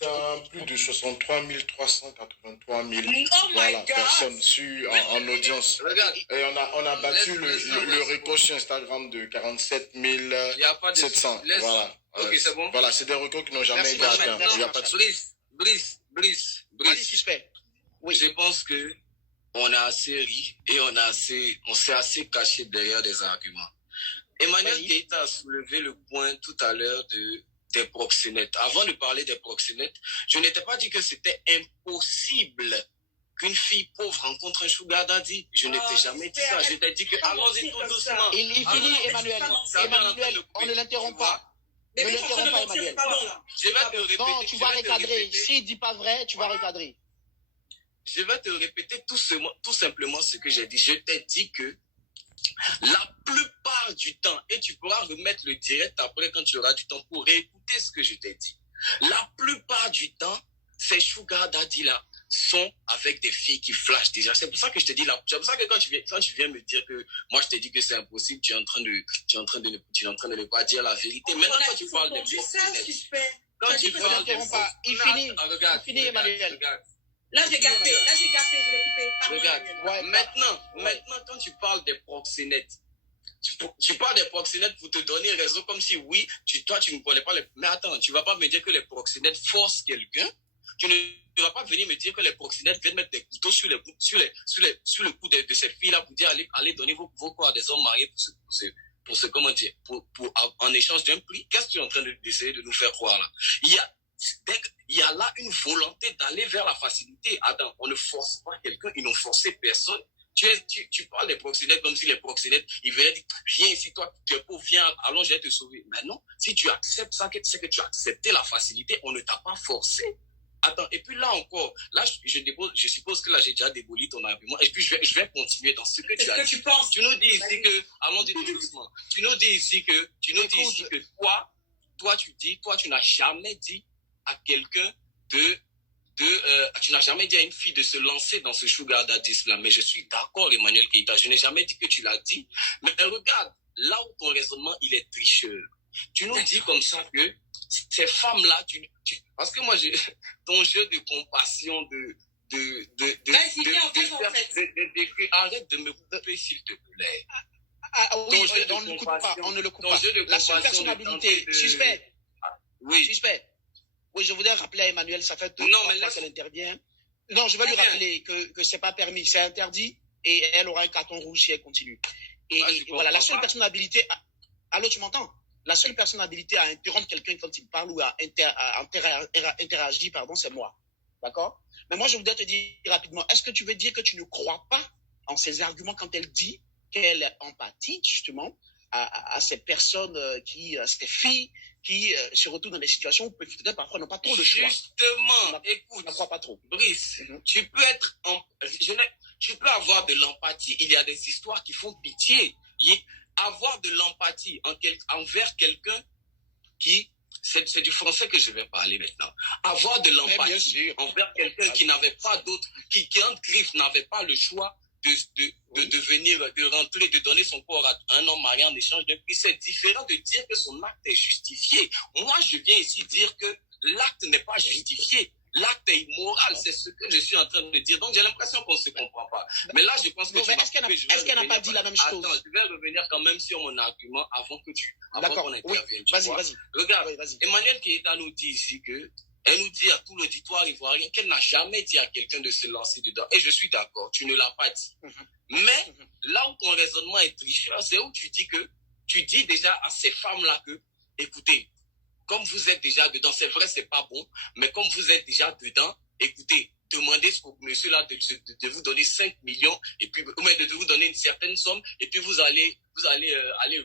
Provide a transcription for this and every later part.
atteint plus de 63 383 000 personnes en audience. Regarde. Et on a battu le record sur Instagram de 47 700. Voilà. Ok, c'est bon. Voilà, c'est des records qui n'ont jamais été atteints. Il n'y a pas de Brice. Suspect. Oui. Je pense que on a assez ri et on s'est assez caché derrière des arguments. Emmanuel Keïta a soulevé le point tout à l'heure des proxénètes. Avant de parler des proxénètes, je n'étais pas dit que c'était impossible qu'une fille pauvre rencontre un sugar daddy. Je n'étais jamais dit ça. Je t'ai dit que allons-y tout doucement. Il finit, Emmanuel. Emmanuel, on ne l'interrompt pas. Ne l'interromps pas, Emmanuel. Je vais te répéter. Non, tu vas recadrer. S'il ne dit pas vrai, tu vas recadrer. Je vais te répéter tout simplement ce que j'ai dit. Je t'ai dit que la plupart du temps, et tu pourras remettre le direct après quand tu auras du temps pour réécouter ce que je t'ai dit. La plupart du temps, ces sugar daddy-là sont avec des filles qui flashent déjà. C'est pour ça que je te dis là. C'est pour ça que quand tu viens me dire que moi je te dis que c'est impossible, tu es en train de ne pas dire la vérité. Maintenant quand tu parles de quand tu parles il finit, Emmanuel. Là, j'ai gâté, je l'ai coupé. Regarde, maintenant, quand tu parles des proxénètes, tu parles des proxénètes pour te donner raison, comme si oui, toi, tu ne connais pas les... Mais attends, tu ne vas pas me dire que les proxénètes forcent quelqu'un. Tu ne vas pas venir me dire que les proxénètes viennent mettre des couteaux sur le cou de ces filles-là pour dire allez donner vos corps à des hommes mariés en échange d'un prix. Qu'est-ce que tu es en train d'essayer de nous faire croire là? Il y a là une volonté d'aller vers la facilité. Adam, on ne force pas quelqu'un, ils n'ont forcé personne. Tu parles des proxénètes comme si les proxénètes, ils venaient dire, viens ici, toi, tu es pauvre, viens, allons, je vais te sauver. Mais non, si tu acceptes ça, c'est que tu as accepté la facilité, on ne t'a pas forcé. Attends, et puis là encore, là, je suppose que là, j'ai déjà déboli ton argument, et puis je vais continuer dans ce que tu as dit. Tu penses? Tu nous dis ici que, allons dire tout doucement, tu nous dis ici que toi, tu n'as jamais dit à quelqu'un tu n'as jamais dit à une fille de se lancer dans ce sugar daddy là, mais je suis d'accord, Emmanuel Keïta, je n'ai jamais dit que tu l'as dit, mais regarde, là où ton raisonnement, il est tricheur. Tu nous dis comme ça que ces femmes-là, parce que moi, ton jeu de compassion, arrête de me couper, s'il te plaît. Oui, on ne le coupe pas. La seule personnalité, suspect. Oui. Suspect. Oui, je voudrais rappeler à Emmanuel, ça fait 2 fois qu'elle intervient. Non, je vais lui rappeler que c'est pas permis, c'est interdit, et elle aura un carton rouge si elle continue. Et voilà, la seule personne habilitée, allô, tu m'entends? La seule personne habilitée à interrompre quelqu'un quand il parle ou à interagir, c'est moi. D'accord? Mais moi, je voudrais te dire rapidement, est-ce que tu veux dire que tu ne crois pas en ses arguments quand elle dit qu'elle est empathique, justement, à ces personnes ces filles qui se retrouvent dans des situations où peut-être parfois n'ont pas trop de choix. Justement, écoute, je ne crois pas trop. Brice, tu peux avoir de l'empathie. Il y a des histoires qui font pitié. Avoir de l'empathie envers quelqu'un qui... C'est du français que je vais parler maintenant. Avoir de l'empathie envers quelqu'un qui n'avait pas d'autre, qui en griffe n'avait pas le choix de venir, de rentrer, de donner son corps à un homme marié en échange d'un prix. C'est différent de dire que son acte est justifié. Moi, je viens ici dire que l'acte n'est pas justifié. L'acte est immoral. C'est ce que je suis en train de dire. Donc, j'ai l'impression qu'on ne se comprend pas. Mais là, je pense que... Est-ce qu'elle n'a pas dit la même chose? Attends, je vais revenir quand même sur mon argument avant qu'on intervienne. Vas-y. Regarde, Emmanuel Keïta nous dit ici que elle nous dit à tout l'auditoire ivoirien qu'elle n'a jamais dit à quelqu'un de se lancer dedans. Et je suis d'accord, tu ne l'as pas dit. Mais là où ton raisonnement est tricheur, c'est où tu dis déjà à ces femmes-là que, écoutez, comme vous êtes déjà dedans, c'est vrai, c'est pas bon, mais comme vous êtes déjà dedans, écoutez, demandez ce monsieur-là de vous donner 5 millions, et puis, de vous donner une certaine somme, et puis vous allez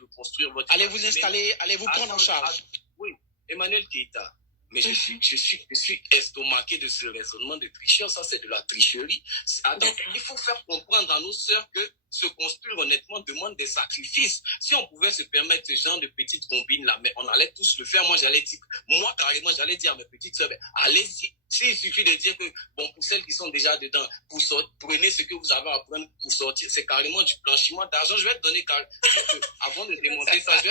reconstruire votre... Allez vous installer, allez vous prendre en charge. Oui, Emmanuel Keïta. Mais je suis estomaqué de ce raisonnement de tricheur. Ça, c'est de la tricherie. Attends, il faut faire comprendre à nos sœurs que se construire honnêtement demande des sacrifices. Si on pouvait se permettre ce genre de petites combines là, mais on allait tous le faire. Moi, carrément, j'allais dire à mes petites sœurs, il suffit de dire que, bon, pour celles qui sont déjà dedans, prenez ce que vous avez à prendre pour sortir. C'est carrément du blanchiment d'argent. Je vais te donner, avant de démonter ça, je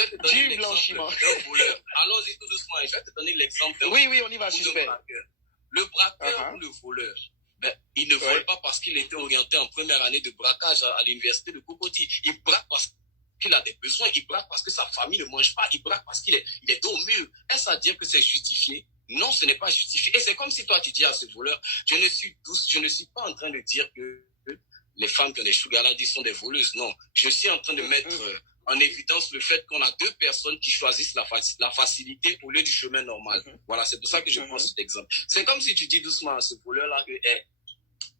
vais te donner l'exemple d'un voleur. Allons-y tout doucement. Je vais te donner l'exemple d'un voleur. Oui, on y va, suspect. Le braqueur ou le voleur, il ne vole pas parce qu'il était orienté en première année de braquage à l'université de Cocody. Il braque parce qu'il a des besoins, il braque parce que sa famille ne mange pas, il braque parce qu'il est dos au mur. Est-ce à dire que c'est justifié? Non, ce n'est pas justifié. Et c'est comme si toi, tu dis à ce voleur, je ne suis pas en train de dire que les femmes qui ont des sugar daddy sont des voleuses. Non, je suis en train de mettre en évidence le fait qu'on a deux personnes qui choisissent la facilité au lieu du chemin normal. Voilà, c'est pour ça que je prends cet exemple. C'est comme si tu dis doucement à ce voleur-là que,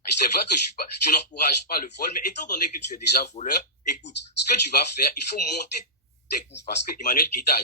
c'est vrai que je n'encourage pas le vol, mais étant donné que tu es déjà voleur, écoute, ce que tu vas faire, il faut monter tes coups parce que Emmanuel Keïta a